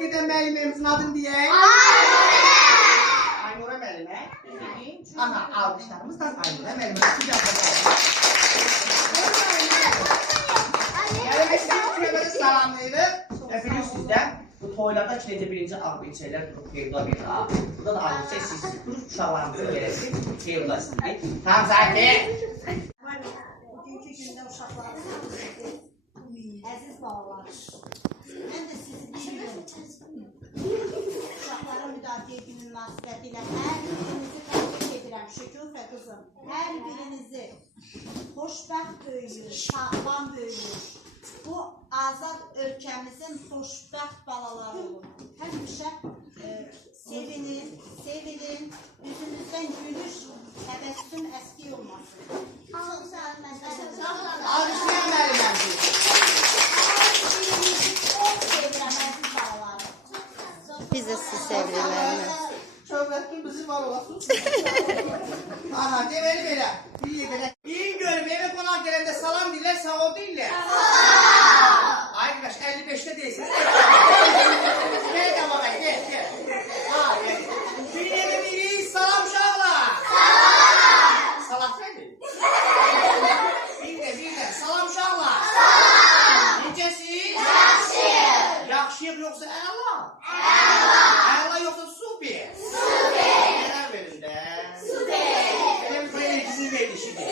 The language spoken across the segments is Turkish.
gedən müəllimimizin adını deyək. Aynura müəllimə. Aha, alqışlarımızdan Aynura müəllimə. Müəllimə salamlayırıq. Öpürük sizdən. Bu toylarda ki, necə birinci ağ içərlər, xeyirda bir ağ. Burada da ağ içək, siz uşaqlarımızın gələsiz, xeyirda sizdir. Tamam, Zahir. Bugünkü gündə uşaqlarımızın əziz balalar, mən də sizi deyirəm, uşaqlara müdafiə günü münasibəti ilə hər birinizi təbrik edirəm, Şükufə qızım. Hər birinizi xoşbəxt böyüyür, sağlam böyüyür. Bu azad ölkəmizin xoşbəxt balaları olun. Həmişə sevinin, sevilin, yüzünüzdən gülüş, təbəssüm əski olmasın. Çox sağ olun, Alqışlayan müəlliməmdir. Çox sevirəm, əziz balalarım. Biz də sizi sevirik. Şöhrətli bizi var olasın. Aha, deməli belə. İyi görüb, evə qonaq gələndə salam deyirlər, sağ ol deyirlər. Ay qardaş, 55'te değilsiniz. Gel tamam, gel. Dünyada biri salam uşaqlar. Salam nədir? Bir də, salam uşaqlar. Necəsiz? Yaxşıyıq yoxsa əla? Əla yoxsa super? Nələr verin də? Elə bir böyle ikisini verilişidir.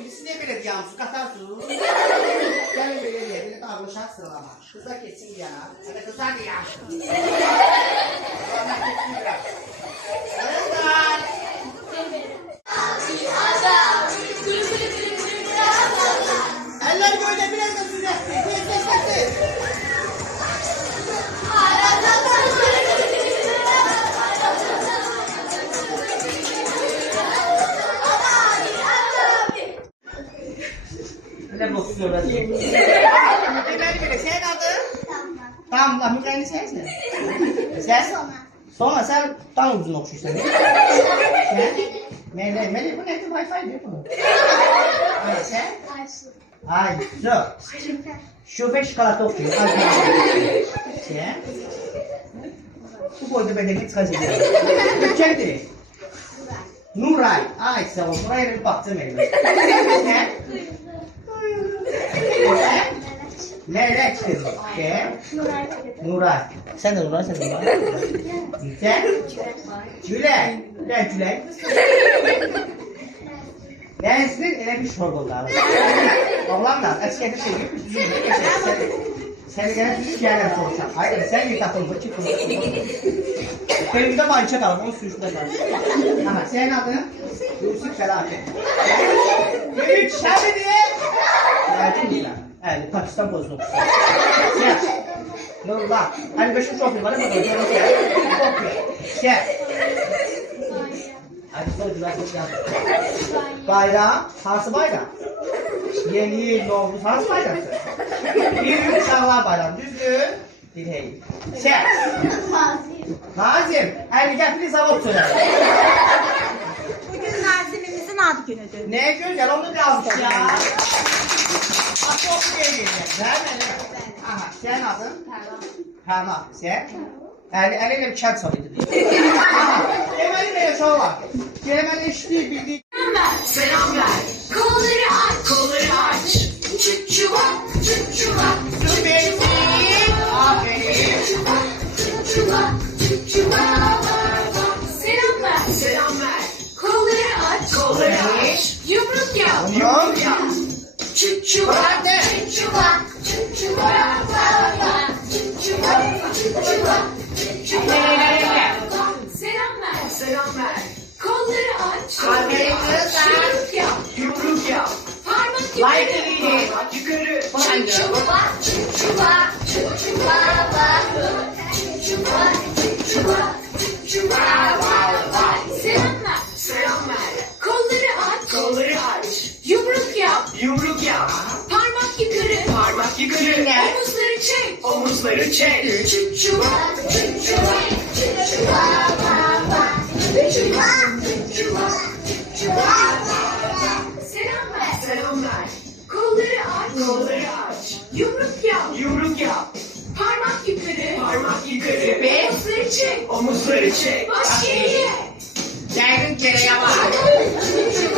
İkisi ne belə diyamsız, qatarsız. Gəlin belə deyək, belə dağılışaq sıralama. Qızlar geçsin bir yana. Hələ qızlar da yaxşı. Qızlar geçsin bir yana. Qızlar! Eller göydə biraz da süzə. Tez. Ne bozuyor orası? Deməli belə, sənin adın? Damla, müqayini sənsin? Sən? Sonra sən dan uzun oxşuyursan. Sən? Mələk, bu nədir? Wi-Fi-dir bu. Sən? Aysu. Şübhə şokolata oxşuyur. Sən? Bu boyda bədəki çıxacaq. Ülkədir. Nuray. Ay sağ ol. Nuray'a bir baxcam elim. Sən? Leylek kızım. Nuray. Sen de Nuray, sen de Nuray. Sen? Gülay. Ben Gülay. Ben sizin ele bir şor oldu abi. Oğlanlar, eskiden şey yok. Sen gene bir şeyler soracağım. Hayır, sen bir takım bu çıkın. Benim de mançak alalım, onu sürüşte var. Aha, senin adın? Yusuf Felaket. Üç şabi diye. Geldim değil. Evet, Pakistan bozulmuş. Gel. Nurullah. Hani beşin çok var ama gel. Gel. Hadi sorular sorular. Bayram, hansı bayram? Yeni yıl, Novruz, hansı bayram? Bir gün Uşaqlar bayramı, düzdür? Dilhey. Gel. Nazim. Hadi gel bir zavod söyler. Bugün Nazimimizin ad günüdür. Ne güzel, onu da yazmış ya. Çok iyi. Aha, sen adın? Pərman. Sen? Əliyle bir kənd soruyordu. Deməli belə uşaqlar. Deməli eşitdik, bildik. Selam ver. Kolları aç. Çık çuva. Dur benim. Aferin. Çık çuva. Selam ver. Kolları aç. Yumruk yap. Çık çuva. Nerede? Selam ver. Kolları aç. Aferin kızlar. Yumruk yap. Parmak Like yukarı. yukarı. Selam ver. Kolları aç. Yumruk yap. Parmak yukarı. Omuzları çek. Selam ver. Kolları aç. Yumruk yap. Parmak yukarı. Parmak yukarı. Süper. Omuzları çek. Omuzları çek. Baş geriye. Gelin geriye bak. Çek.